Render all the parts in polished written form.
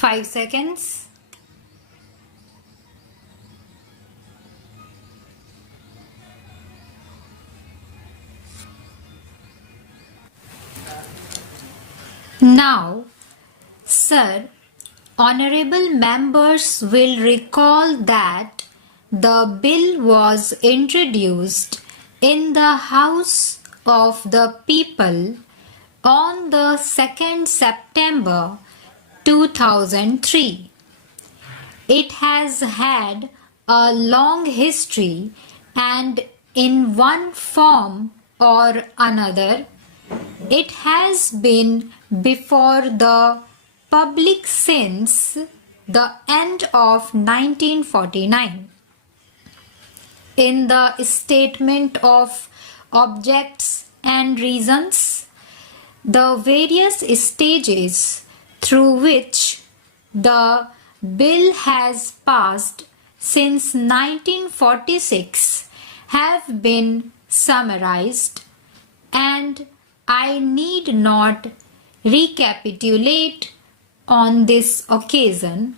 5 seconds. Now, sir, honorable members will recall that the bill was introduced in the House of the People on the 2nd September 2003. It has had a long history and in one form or another, it has been before the public since the end of 1949. In the statement of objects and reasons, the various stages through which the bill has passed since 1946 have been summarized, and I need not recapitulate on this occasion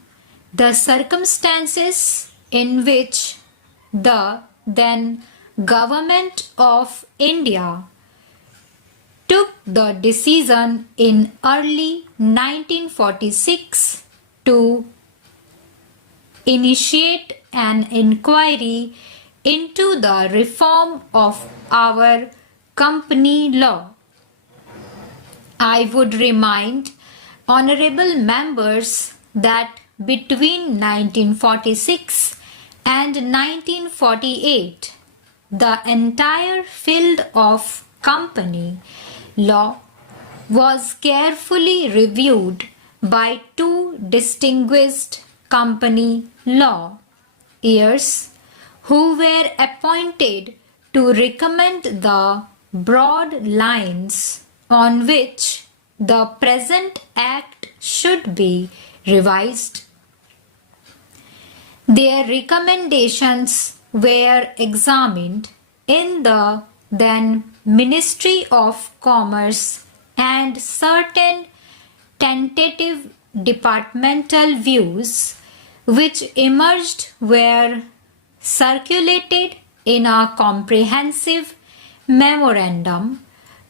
the circumstances in which the then Government of India took the decision in early 1946 to initiate an inquiry into the reform of our company law. I would remind honorable members that between 1946 and 1948, the entire field of company law was carefully reviewed by two distinguished company law lawyers who were appointed to recommend the broad lines on which the present Act should be revised. Their recommendations were examined in the then Ministry of Commerce, and certain tentative departmental views which emerged were circulated in a comprehensive memorandum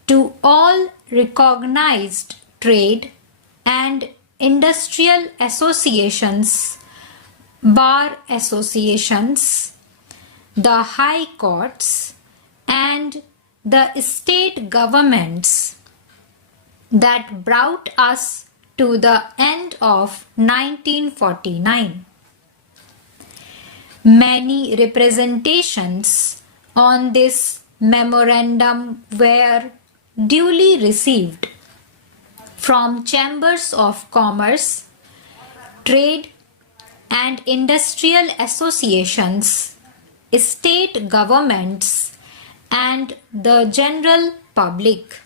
to all recognized trade and industrial associations, bar associations, the high courts, and the state governments that brought us to the end of 1949. Many representations on this memorandum were duly received from chambers of commerce, trade and industrial associations, state governments, and the general public.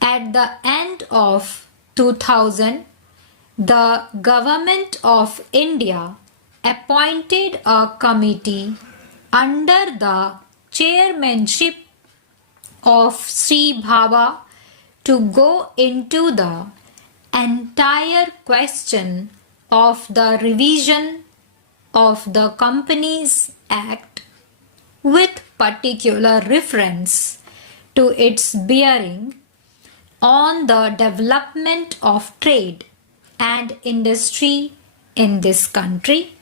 At the end of 2000, the Government of India appointed a committee under the chairmanship of Sri Bhabha to go into the entire question of the revision of the Companies Act with particular reference to its bearing on the development of trade and industry in this country.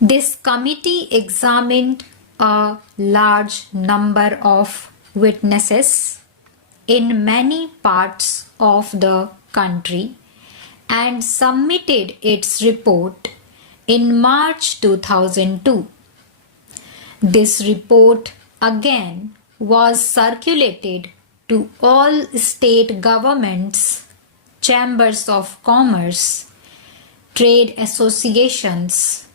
This committee examined a large number of witnesses in many parts of the country and submitted its report in March 2002. This report again was circulated to all state governments, chambers of commerce, trade associations,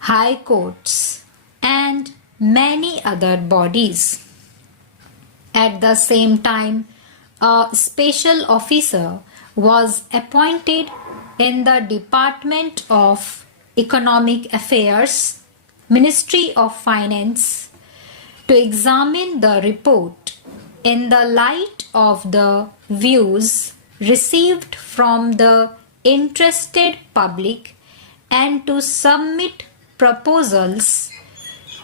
high courts, and many other bodies. At the same time, a special officer was appointed in the Department of Economic Affairs, Ministry of Finance, to examine the report in the light of the views received from the interested public and to submit proposals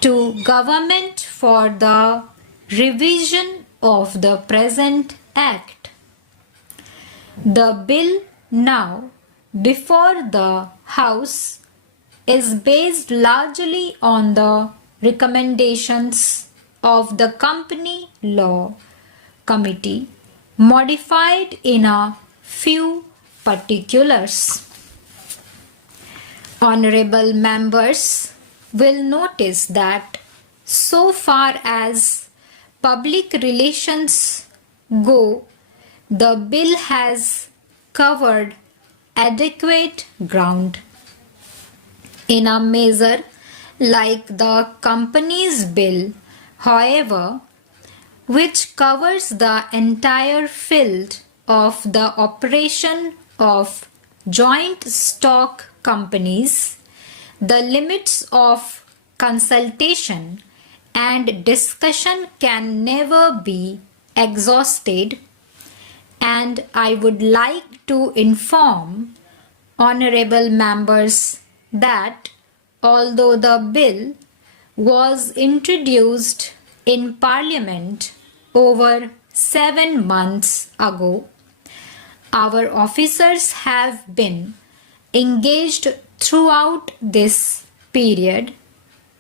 to government for the revision of the present Act. The bill now before the House is based largely on the recommendations of the Company Law Committee, modified in a few particulars. Honorable members will notice that so far as public relations go, the bill has covered adequate ground. In a measure like the Companies Bill, however, which covers the entire field of the operation of joint stock companies, the limits of consultation and discussion can never be exhausted, and I would like to inform honorable members that although the bill was introduced in Parliament over 7 months ago, our officers have been engaged throughout this period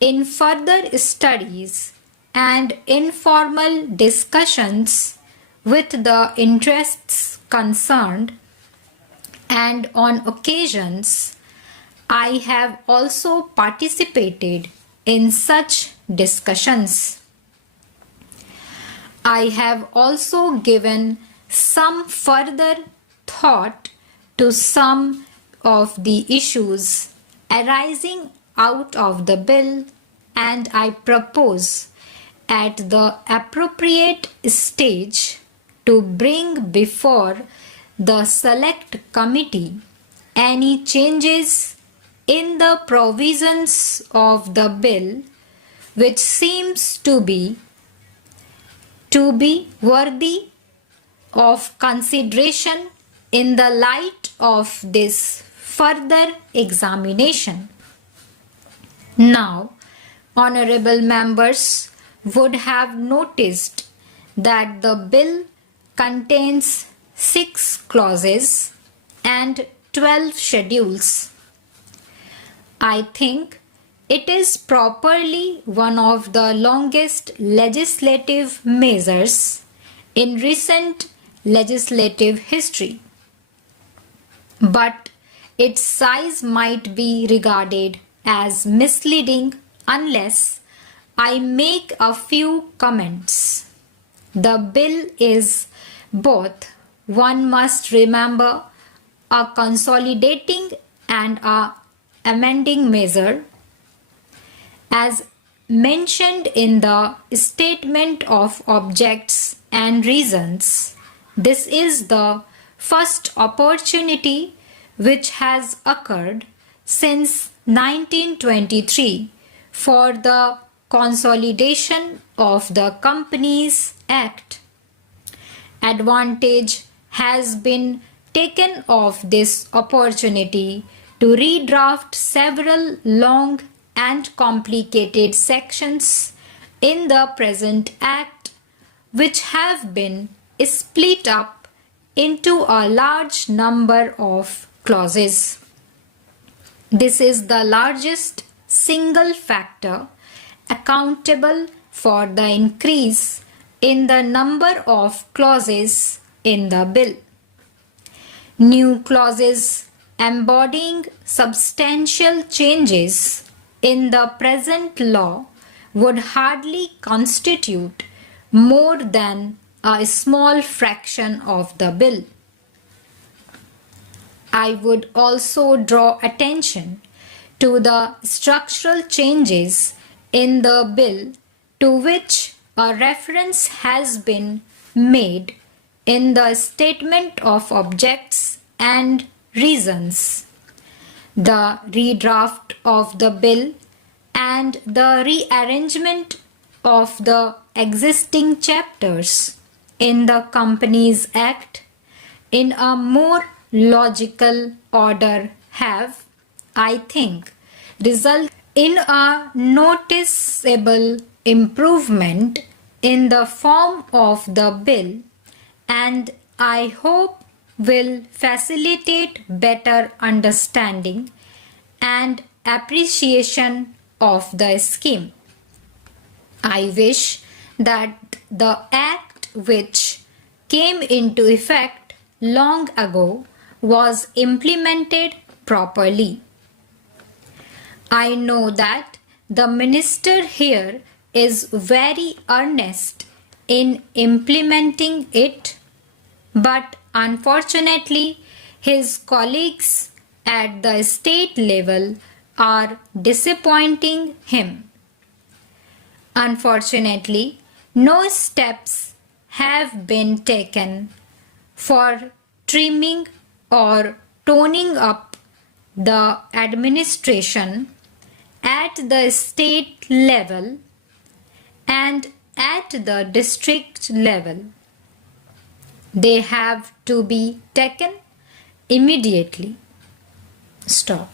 in further studies and informal discussions with the interests concerned, and on occasions I have also participated in such discussions. I have also given some further thought to some of the issues arising out of the bill, and I propose at the appropriate stage to bring before the Select Committee any changes in the provisions of the bill which seems to be worthy of consideration in the light of this further examination. Now, honorable members would have noticed that the bill contains 6 clauses and 12 schedules. I think it is properly one of the longest legislative measures in recent legislative history. But its size might be regarded as misleading unless I make a few comments. The bill is both, one must remember, a consolidating and a amending measure. As mentioned in the Statement of Objects and Reasons, this is the first opportunity which has occurred since 1923 for the consolidation of the Companies Act. Advantage has been taken of this opportunity to redraft several long and complicated sections in the present Act, which have been split up into a large number of clauses. This is the largest single factor accountable for the increase in the number of clauses in the bill. New clauses embodying substantial changes in the present law would hardly constitute more than a small fraction of the bill. I would also draw attention to the structural changes in the bill to which a reference has been made in the Statement of Objects and Reasons. The redraft of the bill and the rearrangement of the existing chapters in the Companies Act in a more logical order have, I think, resulted in a noticeable improvement in the form of the bill, and I hope will facilitate better understanding and appreciation of the scheme. I wish that the Act which came into effect long ago was implemented properly. I know that the minister here is very earnest in implementing it, but unfortunately his colleagues at the state level are disappointing him. Unfortunately, no steps have been taken for trimming or toning up the administration at the state level and at the district level. They have to be taken immediately. Stop.